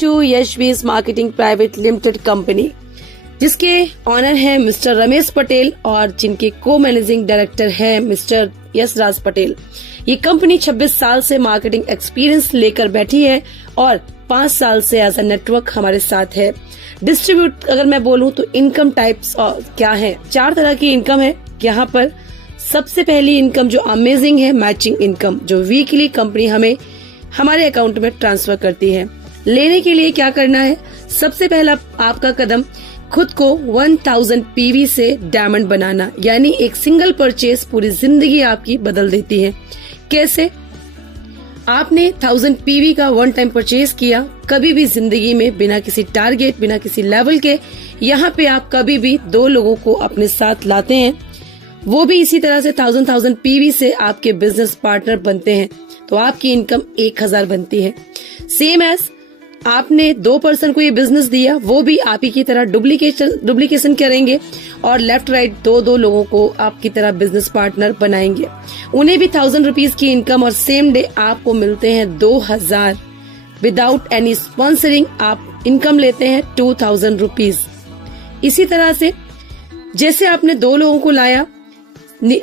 To Yashvees marketing private limited company, जिसके owner हैं mister Ramesh Patel और जिनके को मैनेजिंग डायरेक्टर हैं मिस्टर यशराज पटेल। ये कंपनी 26 साल से मार्केटिंग एक्सपीरियंस लेकर बैठी है और 5 साल से एज अ नेटवर्क हमारे साथ है। डिस्ट्रीब्यूट अगर मैं बोलूं तो इनकम टाइप्स क्या है, 4 तरह की इनकम है यहाँ पर। सबसे पहली इनकम जो अमेजिंग है, मैचिंग इनकम, जो वीकली कंपनी हमें हमारे अकाउंट में ट्रांसफर करती है। लेने के लिए क्या करना है, सबसे पहला आपका कदम खुद को 1000 पीवी से डायमंड बनाना, यानी एक सिंगल परचेज पूरी जिंदगी आपकी बदल देती है। कैसे? आपने 1000 पीवी का वन टाइम परचेज किया, कभी भी जिंदगी में बिना किसी टारगेट, बिना किसी लेवल के, यहाँ पे आप कभी भी 2 लोगों को अपने साथ लाते हैं, वो भी इसी तरह से 1000 पीवी से आपके बिजनेस पार्टनर बनते हैं, तो आपकी इनकम 1000 बनती है। सेम एज आपने 2 पर्सन को ये बिजनेस दिया, वो भी आप ही की तरह डुप्लीकेशन करेंगे और लेफ्ट राइट 2 लोगों को आपकी तरह बिजनेस पार्टनर बनाएंगे। उन्हें भी 1000 रुपीज की इनकम और सेम डे आपको मिलते हैं 2000। विदाउट एनी स्पॉन्सरिंग आप इनकम लेते हैं 2000 रुपीज। इसी तरह से जैसे आपने 2 लोगों को लाया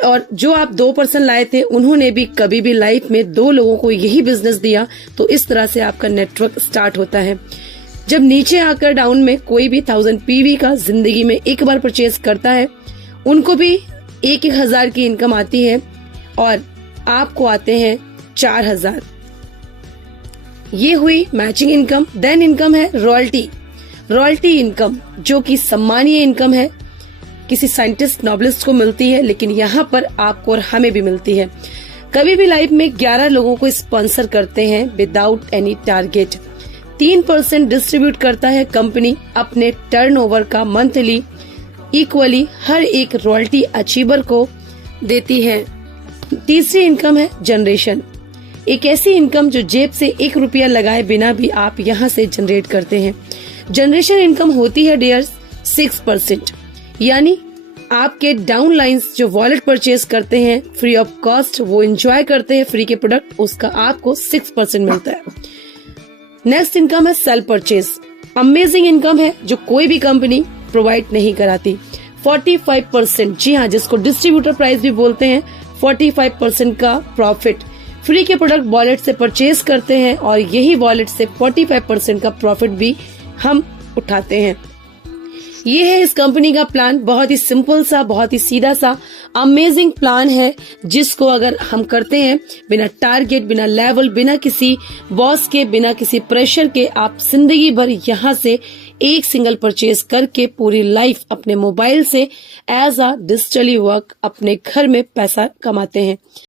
और जो आप 2 पर्सन लाए थे उन्होंने भी कभी भी लाइफ में 2 लोगों को यही बिजनेस दिया, तो इस तरह से आपका नेटवर्क स्टार्ट होता है। जब नीचे आकर डाउन में कोई भी 1000 पीवी का जिंदगी में एक बार परचेज करता है, उनको भी 1000 की इनकम आती है और आपको आते हैं 4000। ये हुई मैचिंग इनकम। देन इनकम है रॉयल्टी इनकम, जो कि सम्मानीय इनकम है, किसी साइंटिस्ट नॉबलिस्ट को मिलती है, लेकिन यहाँ पर आपको और हमें भी मिलती है। कभी भी लाइफ में 11 लोगों को स्पॉन्सर करते हैं विदाउट एनी टारगेट। 3% डिस्ट्रीब्यूट करता है कंपनी अपने टर्नओवर का मंथली, इक्वली हर एक रॉयल्टी अचीवर को देती है। तीसरी इनकम है जनरेशन, एक ऐसी इनकम जो जेब से 1 रुपया लगाए बिना भी आप यहाँ से जनरेट करते हैं। जनरेशन इनकम होती है डियर्स 6%, यानी आपके डाउन लाइन्स जो वॉलेट परचेज करते हैं फ्री ऑफ कॉस्ट, वो एंजॉय करते हैं फ्री के प्रोडक्ट, उसका आपको 6% मिलता है। नेक्स्ट इनकम है सेल परचेज। अमेजिंग इनकम है जो कोई भी कंपनी प्रोवाइड नहीं कराती। 45%, जी हाँ, जिसको डिस्ट्रीब्यूटर प्राइस भी बोलते हैं, 45% का प्रॉफिट फ्री के प्रोडक्ट वॉलेट से परचेज करते हैं और यही वॉलेट से 45% का प्रॉफिट भी हम उठाते हैं। ये है इस कंपनी का प्लान। बहुत ही सिंपल सा, बहुत ही सीधा सा अमेजिंग प्लान है, जिसको अगर हम करते हैं बिना टारगेट, बिना लेवल, बिना किसी बॉस के, बिना किसी प्रेशर के, आप जिंदगी भर यहाँ से एक सिंगल परचेज करके पूरी लाइफ अपने मोबाइल से एज अ डिजिटली वर्क अपने घर में पैसा कमाते हैं।